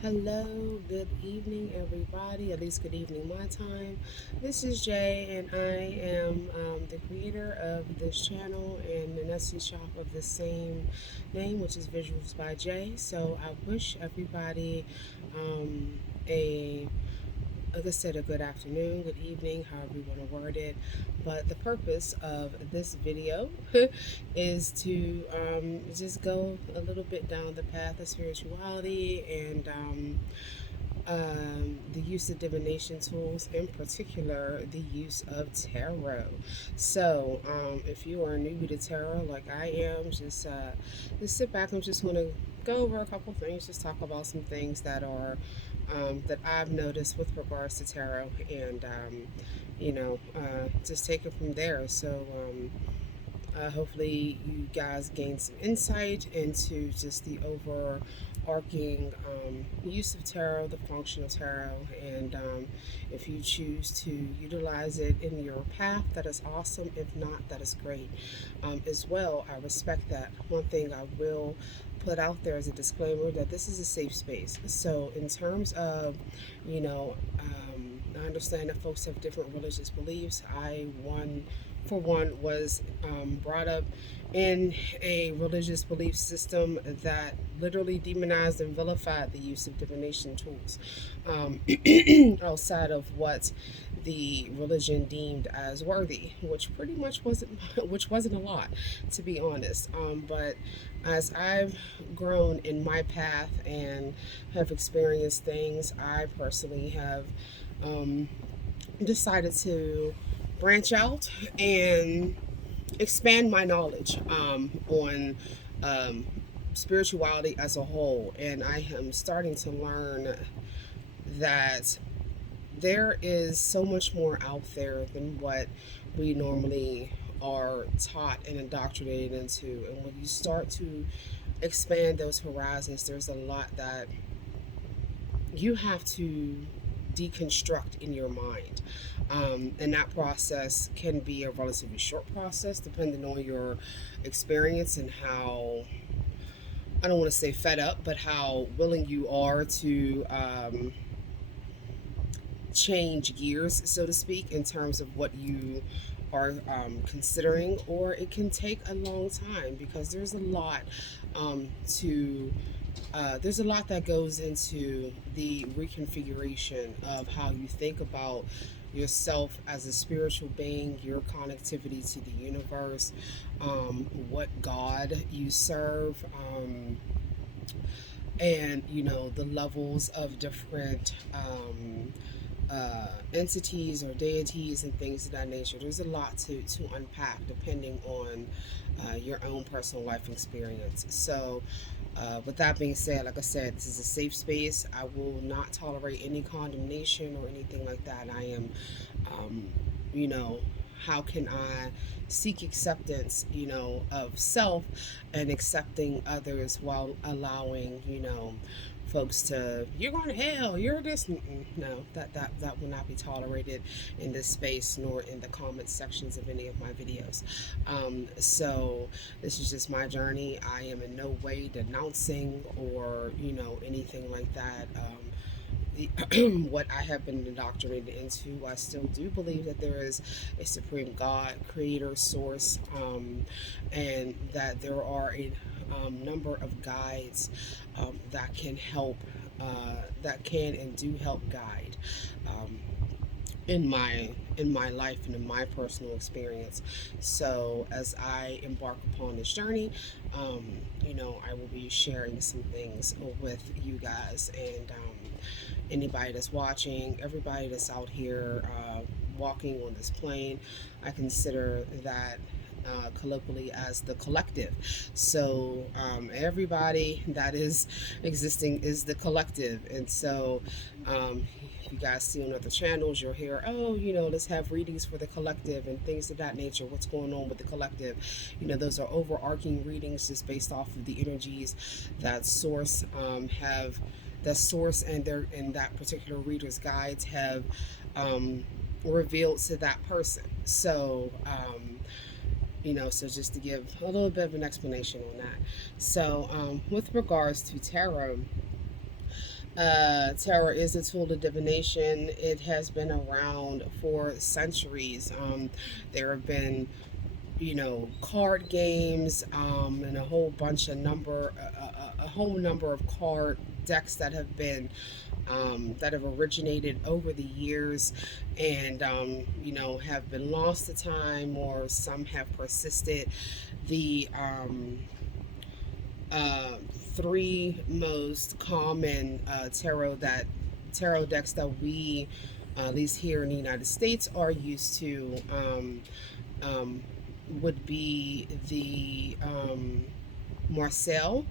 Hello, good evening, everybody. At least good evening, my time. This is Jay, and I am the creator of this channel and an Etsy shop of the same name, which is Visuals by Jay. So I wish everybody a like I said, a good afternoon, good evening, however you want to word it. But the purpose of this video is to just go a little bit down the path of spirituality and the use of divination tools, in particular, the use of tarot. So, if you are newbie to tarot like I am, just sit back. I'm just going to go over a couple things, just talk about some things that are that I've noticed with regards to tarot, and just take it from there. So. Hopefully, you guys gain some insight into just the overarching use of tarot, the function of tarot, and if you choose to utilize it in your path, that is awesome. If not, that is great as well. I respect that. One thing I will put out there as a disclaimer that this is a safe space. So, in terms of, you know, I understand that folks have different religious beliefs. For one, was brought up in a religious belief system that literally demonized and vilified the use of divination tools um, outside of what the religion deemed as worthy, which pretty much wasn't, which wasn't a lot, to be honest. But as I've grown in my path and have experienced things, I personally have um, decided to branch out and expand my knowledge on um, spirituality as a whole. And I am starting to learn that there is so much more out there than what we normally are taught and indoctrinated into. And when you start to expand those horizons, there's a lot that you have to deconstruct in your mind. And that process can be a relatively short process depending on your experience and how, I don't want to say fed up, but how willing you are to change gears, so to speak, in terms of what you are considering. Or it can take a long time because to there's a lot that goes into the reconfiguration of how you think about yourself as a spiritual being, your connectivity to the universe, what God you serve, and the levels of different entities or deities and things of that nature. There's a lot to unpack depending on your own personal life experience. So, with that being said, like I said, this is a safe space. I will not tolerate any condemnation or anything like that. I am, um, you know, how can I seek acceptance, of self and accepting others while allowing, folks to, you're going to hell, you're this. Mm-mm. No, that will not be tolerated in this space nor in the comment sections of any of my videos. So this is just my journey. I am in no way denouncing or anything like that. What I have been indoctrinated into, I still do believe that there is a supreme God, creator, source, and that there are a number of guides that can help, that can and do help guide. Um, in my life and in my personal experience. So as I embark upon this journey, I will be sharing some things with you guys and anybody that's watching, everybody that's out here walking on this plane. I consider that colloquially as the collective. So everybody that is existing is the collective. And so if you guys see on other channels, you'll hear, oh, let's have readings for the collective and things of that nature. What's going on with the collective? Those are overarching readings just based off of the energies that source and that particular reader's guides have revealed to that person. So so just to give a little bit of an explanation on that. So with regards to tarot, Tarot is a tool of divination. It has been around for centuries. There have been, card games, and a whole bunch of a whole number of card decks that have originated over the years, and have been lost to time, or some have persisted. The uh, three most common tarot decks that we, at least here in the United States, are used to, um, would be the Marcel,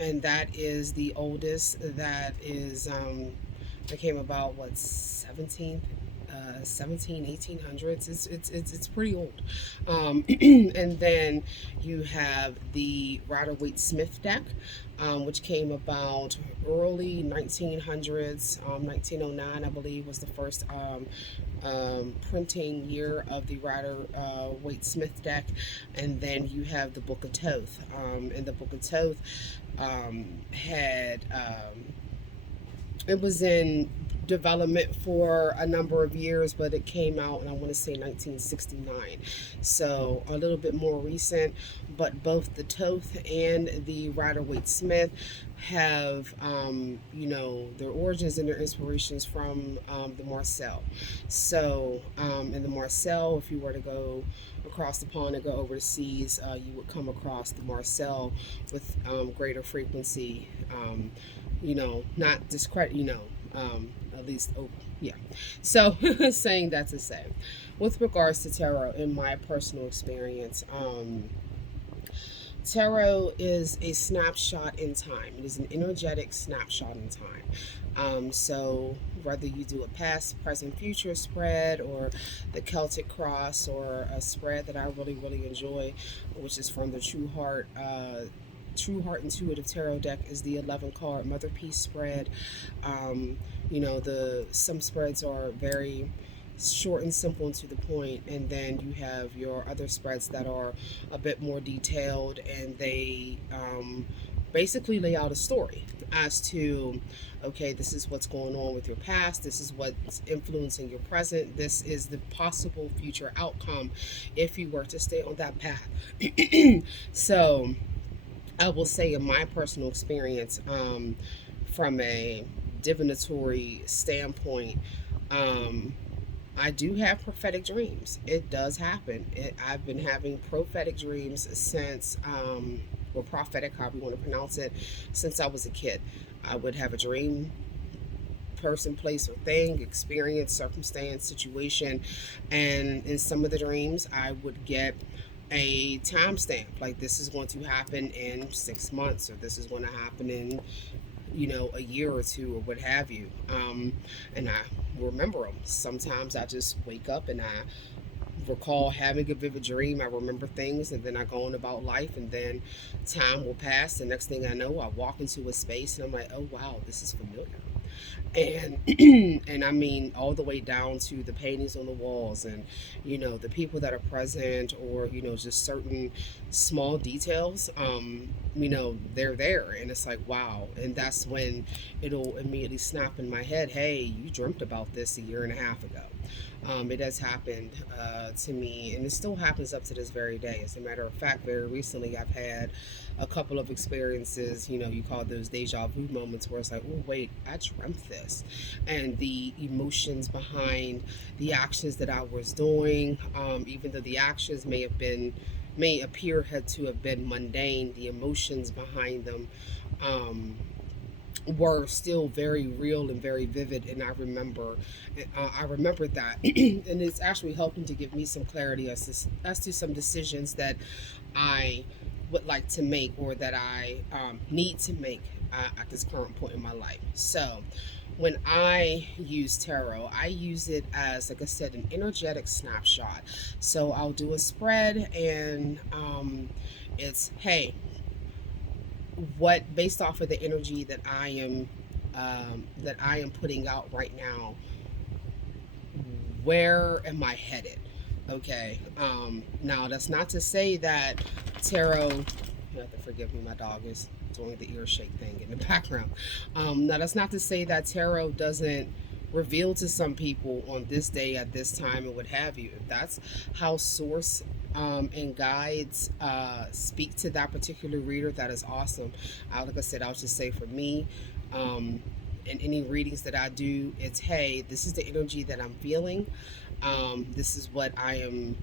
and that is the oldest. That came about, what, 1800s. It's pretty old. And then you have the Rider Waite Smith deck, which came about early 1900s. 1909, I believe, was the first printing year of the Rider Waite Smith deck. And then you have the Book of Thoth. And the Book of Thoth had it was in development for a number of years, but it came out, and I want to say 1969, so a little bit more recent. But both the Thoth and the Rider Waite Smith have, their origins and their inspirations from the Marcel. So, in the Marcel, if you were to go across the pond and go overseas, you would come across the Marcel with greater frequency. Not discredit, at least, oh, yeah. So, saying that to say, with regards to tarot, in my personal experience, tarot is a snapshot in time. It is an energetic snapshot in time. So whether you do a past, present, future spread, or the Celtic Cross, or a spread that I really, really enjoy, which is from the True Heart Intuitive Tarot deck, is the 11 card Mother Peace spread. Some spreads are very short and simple and to the point, and then you have your other spreads that are a bit more detailed, and they basically lay out a story as to, okay, this is what's going on with your past, this is what's influencing your present, this is the possible future outcome if you were to stay on that path. So I will say, in my personal experience, from a divinatory standpoint, I do have prophetic dreams. It does happen. I've been having prophetic dreams since, or prophetic, however you want to pronounce it, since I was a kid. I would have a dream, person, place, or thing, experience, circumstance, situation, and in some of the dreams, I would get a timestamp, like this is going to happen in 6 months, or this is going to happen in a year or two, or what have you. And I remember them. Sometimes I just wake up and I recall having a vivid dream. I remember things, and then I go on about life, and then time will pass. The next thing I know, I walk into a space and I'm like, oh wow, this is familiar. And and I mean, all the way down to the paintings on the walls, and the people that are present, or just certain small details. They're there, and it's like, wow. And that's when it'll immediately snap in my head, hey, you dreamt about this a year and a half ago. It has happened to me, and it still happens up to this very day. As a matter of fact, very recently I've had a couple of experiences, you call those deja vu moments, where it's like, oh wait, I dreamt this. And the emotions behind the actions that I was doing, even though the actions may appear to have been mundane, the emotions behind them were still very real and very vivid. And I remembered that. And it's actually helping to give me some clarity as to some decisions that I would like to make, or that I need to make at this current point in my life. So when I use tarot, I use it as, like I said, an energetic snapshot. So I'll do a spread, and it's, hey, what, based off of the energy that I am putting out right now, where am I headed? Okay. Now that's not to say that tarot. You have to forgive me. My dog is doing the ear shake thing in the background. Now, that's not to say that tarot doesn't reveal to some people on this day at this time and what have you. If that's how source and guides speak to that particular reader, that is awesome. Like I said, I'll just say for me, in any readings that I do, it's hey, this is the energy that I'm feeling. This is what I am,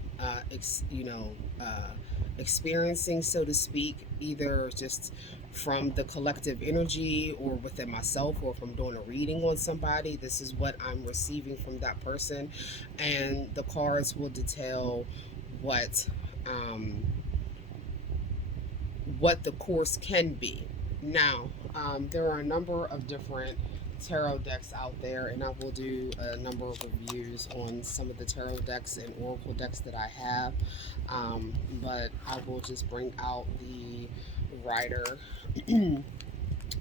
experiencing, so to speak, either just from the collective energy or within myself, or if I'm doing a reading on somebody, this is what I'm receiving from that person. And the cards will detail what um, what the course can be. Now, there are a number of different tarot decks out there, and I will do a number of reviews on some of the tarot decks and oracle decks that I have. But I will just bring out the Rider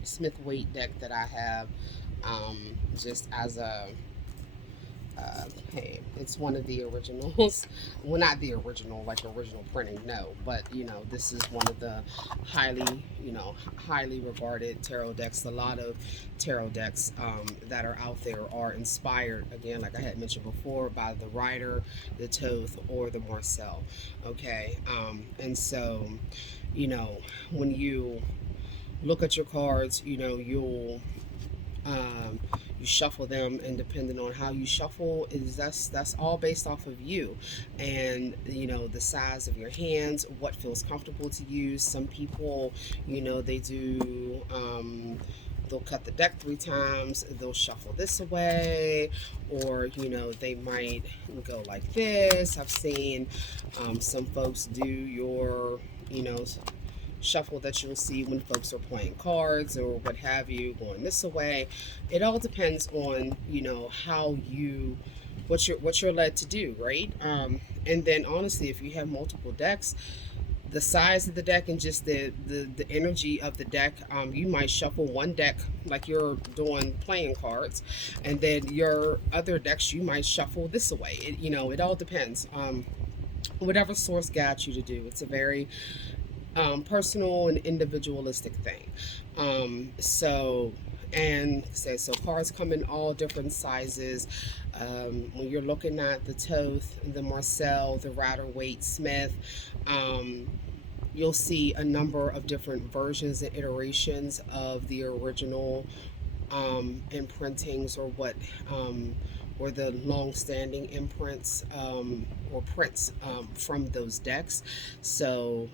Smith Waite deck that I have, just as a hey, it's one of the originals. Well, not the original, like original printing, no. But this is one of the highly, highly regarded tarot decks. A lot of tarot decks that are out there are inspired, again, like I had mentioned before, by the Rider, the Thoth, or the Marcel. Okay, and so, when you look at your cards, um, you shuffle them, and depending on how you shuffle, is that's all based off of you, and the size of your hands, what feels comfortable to use. Some people, they do. They'll cut the deck 3 times, they'll shuffle this away, or they might go like this. I've seen some folks do your shuffle that you'll see when folks are playing cards or what have you, going this away. It all depends on how you what you're led to do, right? And then honestly, if you have multiple decks, the size of the deck and just the energy of the deck, you might shuffle one deck like you're doing playing cards, and then your other decks you might shuffle this away. It all depends. Whatever source guides you to do. It's a very personal and individualistic thing. So cards come in all different sizes. When you're looking at the Thoth, the Marcel, the Rider Waite Smith, you'll see a number of different versions and iterations of the original imprintings, or or the long-standing imprints, or prints from those decks. So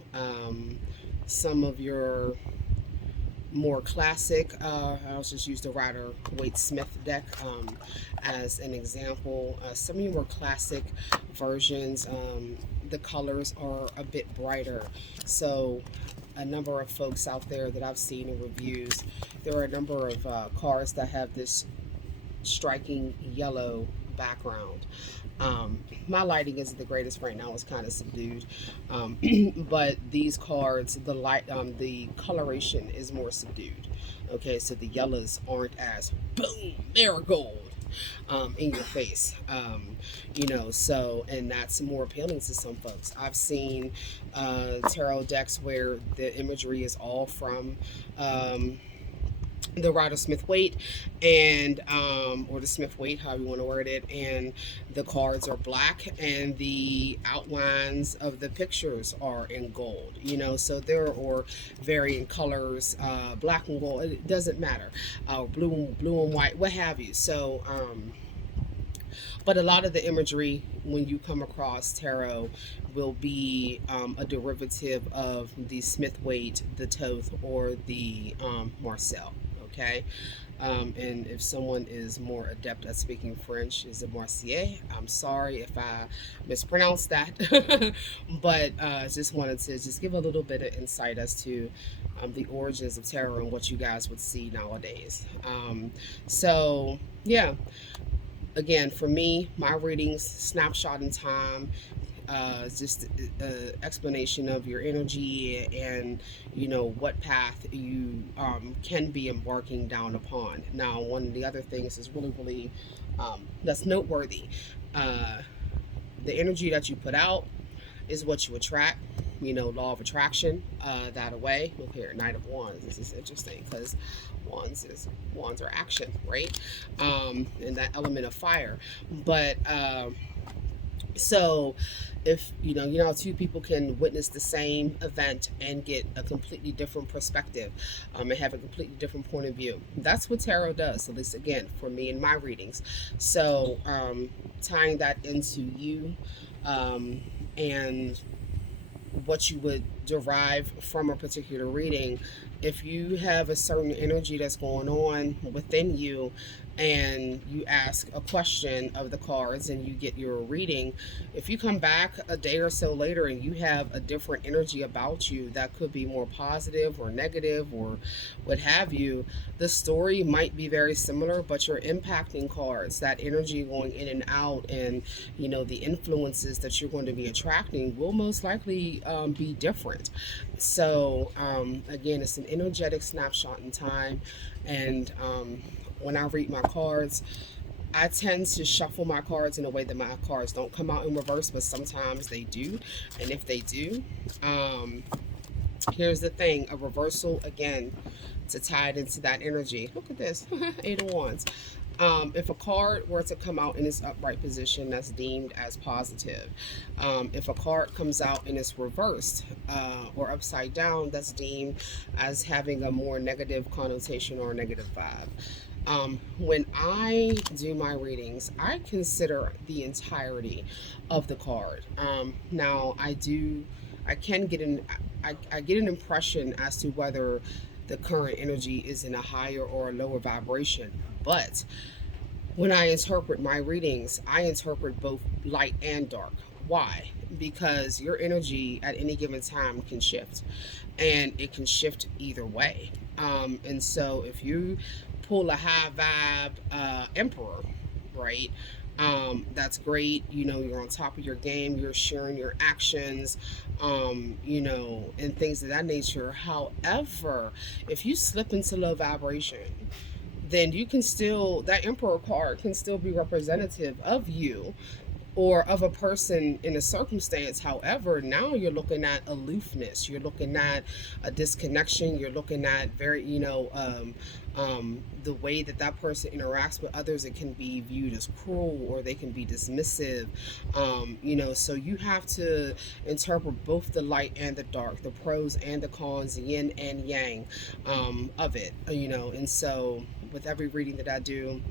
some of your more classic, I'll just use the Rider Waite Smith deck as an example. Some of your more classic versions, the colors are a bit brighter. So a number of folks out there that I've seen in reviews, there are a number of cards that have this striking yellow background. My lighting isn't the greatest right now; it's kind of subdued. But these cards, the coloration is more subdued. Okay, so the yellows aren't as boom marigold in your face. So, and that's more appealing to some folks. I've seen tarot decks where the imagery is all from the Rider Smith Waite, and or the Smith Waite, however you want to word it, and the cards are black and the outlines of the pictures are in gold. So there are varying colors, black and gold, it doesn't matter, blue and white, what have you. So but a lot of the imagery when you come across tarot will be a derivative of the Smith Waite, the Thoth, or the Marcel. Okay, and if someone is more adept at speaking French, is it Marcier? I'm sorry if I mispronounced that, but just wanted to just give a little bit of insight as to the origins of tarot and what you guys would see nowadays. So yeah, again, for me, my readings, snapshot in time, just explanation of your energy, and what path you can be embarking down upon. Now, one of the other things is really that's noteworthy. The energy that you put out is what you attract. law of attraction that away. Look here, Knight of Wands. This is interesting because wands are action, right? And that element of fire. But so if how two people can witness the same event and get a completely different perspective, and have a completely different point of view. That's what tarot does. So this, again, for me and my readings. So tying that into you, and what you would derive from a particular reading. If you have a certain energy that's going on within you, and you ask a question of the cards and you get your reading, if you come back a day or so later and you have a different energy about you that could be more positive or negative or what have you, the story might be very similar, but your impacting cards, that energy going in and out, and the influences that you're going to be attracting will most likely be different. So again, it's an energetic snapshot in time. And when I read my cards, I tend to shuffle my cards in a way that my cards don't come out in reverse, but sometimes they do. And if they do, here's the thing: a reversal, again, to tie it into that energy. Look at this. Eight of Wands. If a card were to come out in its upright position, that's deemed as positive. If a card comes out in its reversed or upside down, that's deemed as having a more negative connotation or a negative vibe. When I do my readings, I consider the entirety of the card. Now, I can get I get an impression as to whether the current energy is in a higher or a lower vibration. But when I interpret my readings, I interpret both light and dark. Why? Because your energy at any given time can shift, and it can shift either way. And so if you pull a high vibe emperor, right? That's great. You're on top of your game, you're sharing your actions, and things of that nature. However, if you slip into low vibration, then you can still, that emperor card can still be representative of you or of a person in a circumstance. However, now you're looking at aloofness, you're looking at a disconnection, you're looking at very, the way that that person interacts with others. It can be viewed as cruel, or they can be dismissive. So you have to interpret both the light and the dark, the pros and the cons, yin and yang of it. And so with every reading that I do,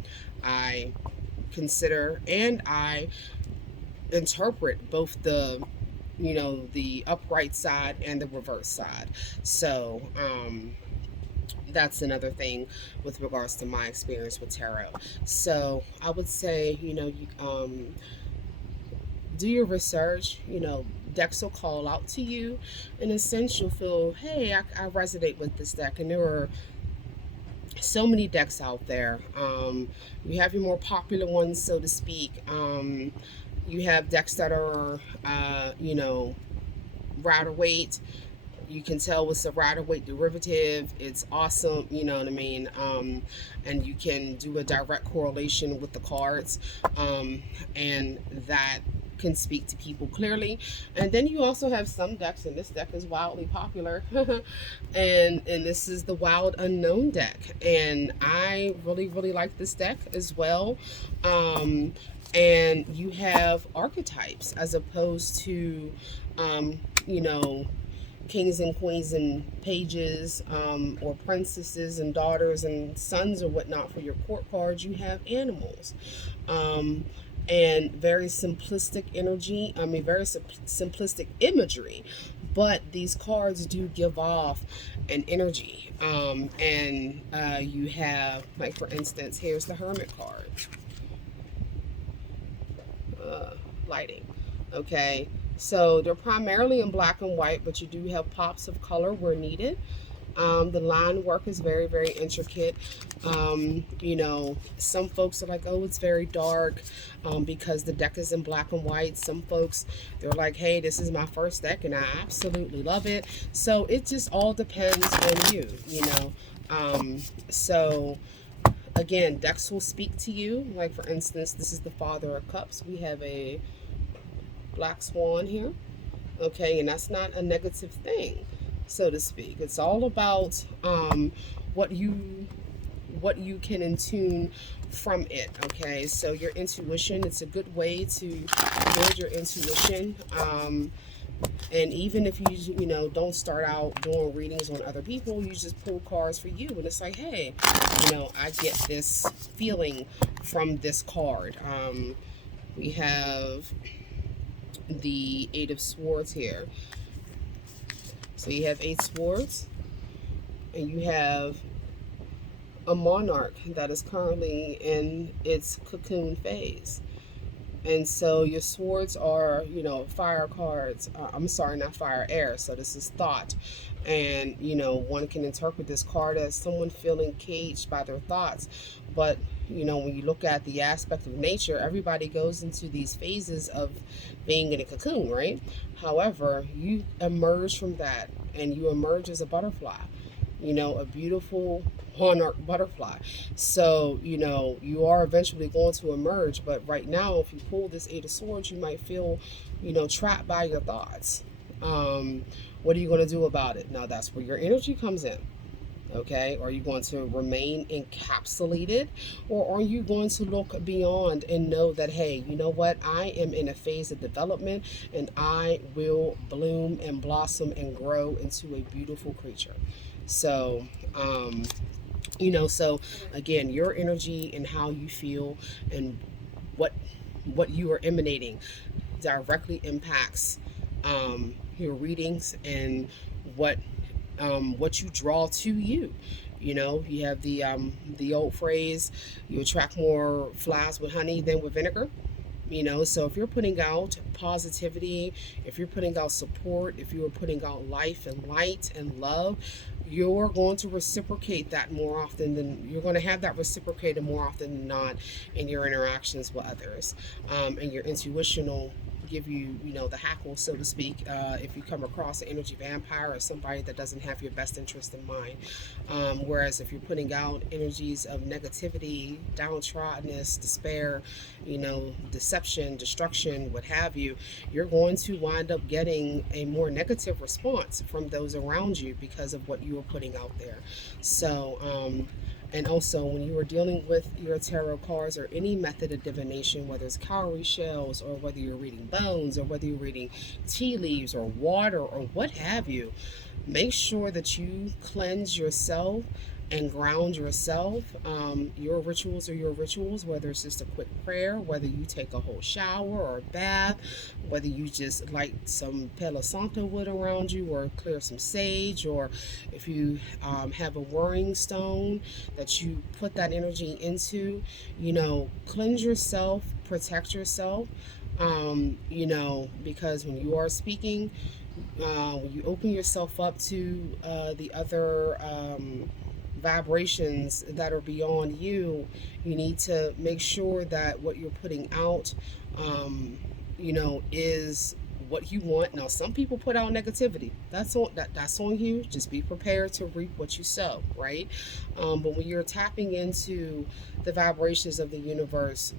I consider and I interpret both the upright side and the reverse side. So that's another thing with regards to my experience with tarot. So I would say, do your research. Decks will call out to you. In a sense, you'll feel, hey, I resonate with this deck. And there are so many decks out there. You have your more popular ones, so to speak. You have decks that are, rider weight. You can tell what's a rider weight derivative. It's awesome, you know what I mean? And you can do a direct correlation with the cards, and that can speak to people clearly. And then you also have some decks, and this deck is wildly popular, and this is the Wild Unknown deck, and I really, really like this deck as well. And you have archetypes as opposed to, kings and queens and pages, or princesses and daughters and sons or whatnot for your court cards. You have animals, and very simplistic energy. Very simplistic imagery, but these cards do give off an energy. And you have, like, for instance, here's the Hermit card. Lighting. Okay, so they're primarily in black and white, but you do have pops of color where needed. The line work is very, very intricate. Some folks are like, oh, it's very dark, because the deck is in black and white. Some folks, they're like, hey, this is my first deck and I absolutely love it. So it just all depends on you. So again, decks will speak to you. Like, for instance, this is the Father of Cups. We have a black swan here. Okay, and that's not a negative thing, so to speak. It's all about what you what you can intune from it. Okay, so your intuition, it's a good way to build your intuition. And even if don't start out doing readings on other people, you just pull cards for you, and it's like, hey, I get this feeling from this card. We have the Eight of Swords here. So you have 8 swords, and you have a monarch that is currently in its cocoon phase. And so your swords are, fire cards. I'm sorry, not fire, air. So this is thought. And, one can interpret this card as someone feeling caged by their thoughts. But, when you look at the aspect of nature, everybody goes into these phases of being in a cocoon, right? However, you emerge from that and you emerge as a butterfly, a beautiful monarch butterfly. So, you are eventually going to emerge. But right now, if you pull this Eight of Swords, you might feel, trapped by your thoughts. What are you going to do about it? Now, that's where your energy comes in. Okay, are you going to remain encapsulated, or are you going to look beyond and know that, hey, you know what, I am in a phase of development and I will bloom and blossom and grow into a beautiful creature? So, so again, your energy and how you feel and what you are emanating directly impacts your readings and what you draw to you. You have the old phrase, you attract more flies with honey than with vinegar. So if you're putting out positivity, if you're putting out support, if you're putting out life and light and love, you're going to reciprocate that more often than you're going to have that reciprocated more often than not in your interactions with others. And your intuition will give you, the hackle, so to speak, if you come across an energy vampire or somebody that doesn't have your best interest in mind. Whereas if you're putting out energies of negativity, downtroddenness, despair, deception, destruction, what have you, you're going to wind up getting a more negative response from those around you because of what you are putting out there. So, and also, when you are dealing with your tarot cards or any method of divination, whether it's cowrie shells or whether you're reading bones or whether you're reading tea leaves or water or what have you, make sure that you cleanse yourself and ground yourself. Your rituals are your rituals, whether it's just a quick prayer, whether you take a whole shower or a bath, whether you just light some Palo Santo wood around you or clear some sage, or if you have a worrying stone that you put that energy into, cleanse yourself, protect yourself, because when you are speaking, when you open yourself up to the other vibrations that are beyond you, you need to make sure that what you're putting out, is what you want. Now, some people put out negativity. That's on you. Just be prepared to reap what you sow, right? But when you're tapping into the vibrations of the universe,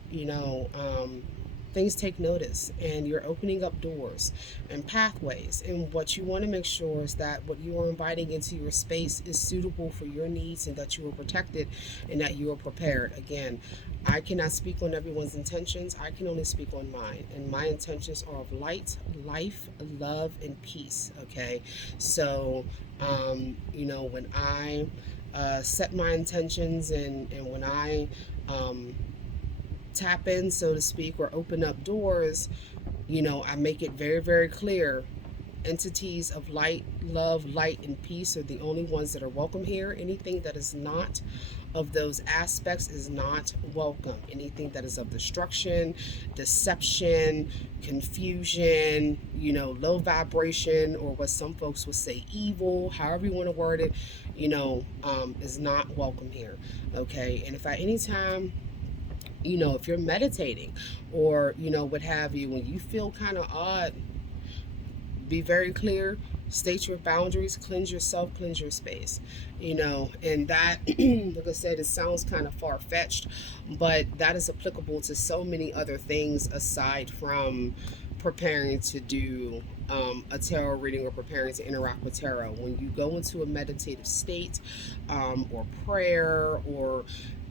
things take notice and you're opening up doors and pathways, and what you want to make sure is that what you are inviting into your space is suitable for your needs and that you are protected and that you are prepared. Again, I cannot speak on everyone's intentions. I can only speak on mine, and my intentions are of light, life, love, and peace. Okay, so when I set my intentions and when I tap in, so to speak, or open up doors, I make it very, very clear. Entities of light, love, light, and peace are the only ones that are welcome here. Anything that is not of those aspects is not welcome. Anything that is of destruction, deception, confusion, low vibration, or what some folks would say evil, however you want to word it, is not welcome here. Okay, and if at any time, if you're meditating or, what have you, when you feel kind of odd, be very clear, state your boundaries, cleanse yourself, cleanse your space, and that, like I said, it sounds kind of far-fetched, but that is applicable to so many other things aside from preparing to do a tarot reading or preparing to interact with tarot. When you go into a meditative state, or prayer, or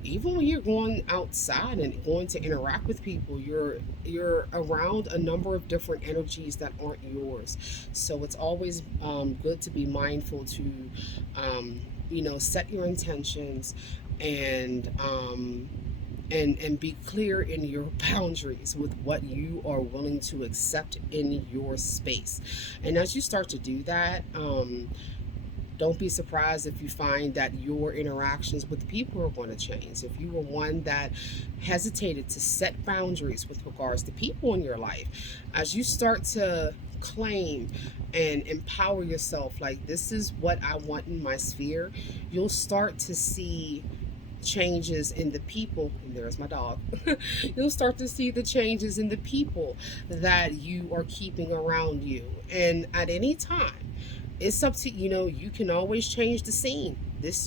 even when you're going outside and going to interact with people, you're around a number of different energies that aren't yours. So it's always good to be mindful to set your intentions, and and be clear in your boundaries with what you are willing to accept in your space. And as you start to do that, don't be surprised if you find that your interactions with people are going to change. If you were one that hesitated to set boundaries with regards to people in your life, as you start to claim and empower yourself, like, this is what I want in my sphere, you'll start to see changes in the people. And there's my dog. You'll start to see the changes in the people that you are keeping around you. And at any time, it's up to you can always change the scene.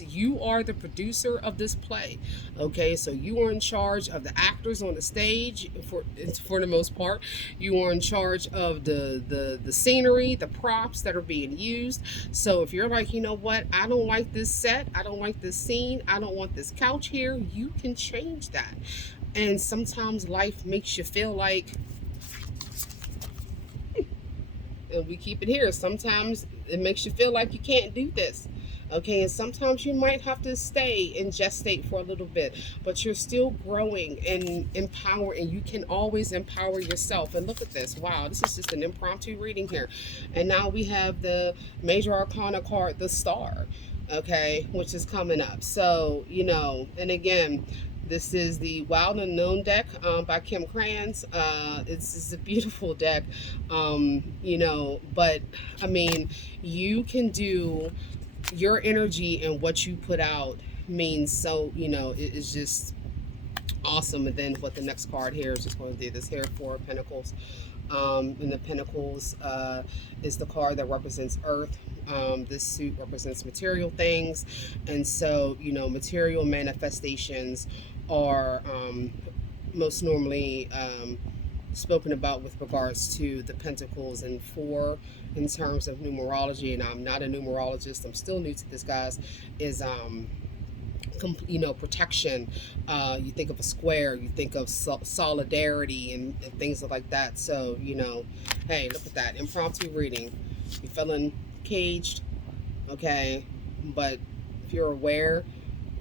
You are the producer of this play. Okay, so you are in charge of the actors on the stage for the most part. You are in charge of the scenery, the props that are being used. So if you're like, you know what, I don't like this set, I don't like this scene, I don't want this couch here, you can change that. And sometimes life makes you feel like, and we keep it here, sometimes it makes you feel like you can't do this. Okay, and sometimes you might have to stay and gestate for a little bit, but you're still growing and empower, and you can always empower yourself. And look at this. Wow, this is just an impromptu reading here. And now we have the major arcana card, the Star, okay, which is coming up. So, and again, this is the Wild Unknown deck by Kim Krans. It's a beautiful deck, but I mean, you can do your energy, and what you put out means so, it is just awesome. And then what the next card here is just going to do this here, Four of Pentacles. And the Pentacles is the card that represents Earth. This suit represents material things, and so material manifestations are most normally spoken about with regards to the Pentacles and Four in terms of numerology. And I'm not a numerologist, I'm still new to this, guys. Is protection. You think of a square, you think of solidarity and things like that. So hey, look at that impromptu reading. You're feeling caged, okay, but if you're aware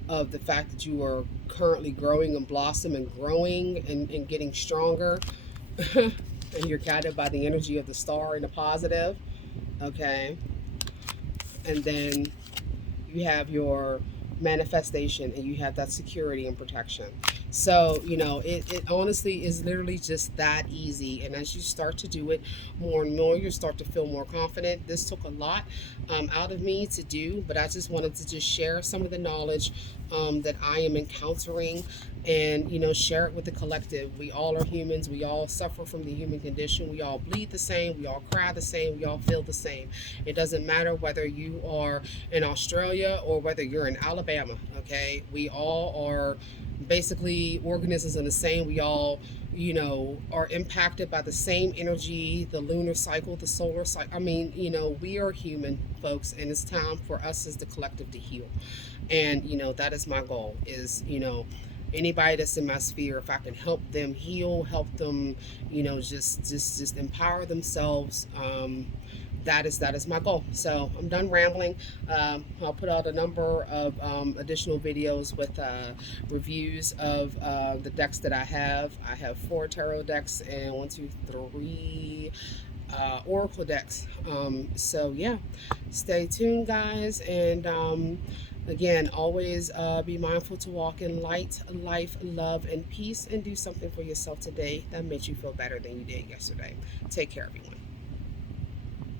of the fact that you are currently growing and blossom and growing and getting stronger, and you're guided by the energy of the Star in the positive, okay, and then you have your manifestation, and you have that security and protection. So it honestly is literally just that easy. And as you start to do it more and more, you start to feel more confident. This took a lot out of me to do, but I just wanted to just share some of the knowledge that I am encountering, and share it with the collective. We all are humans, we all suffer from the human condition, we all bleed the same, we all cry the same, we all feel the same. It doesn't matter whether you are in Australia or whether you're in Alabama, okay? We all are basically organisms in the same. We all are impacted by the same energy, the lunar cycle, the solar cycle. I mean, we are human, folks, and it's time for us as the collective to heal. And that is my goal, is anybody that's in my sphere, if I can help them heal, help them just empower themselves, that is my goal. So I'm done rambling. I'll put out a number of additional videos with reviews of the decks that I have. I have 4 tarot decks and 1, 2, 3 oracle decks. So yeah, stay tuned, guys. And again, always be mindful to walk in light, life, love, and peace, and do something for yourself today that makes you feel better than you did yesterday. Take care, everyone.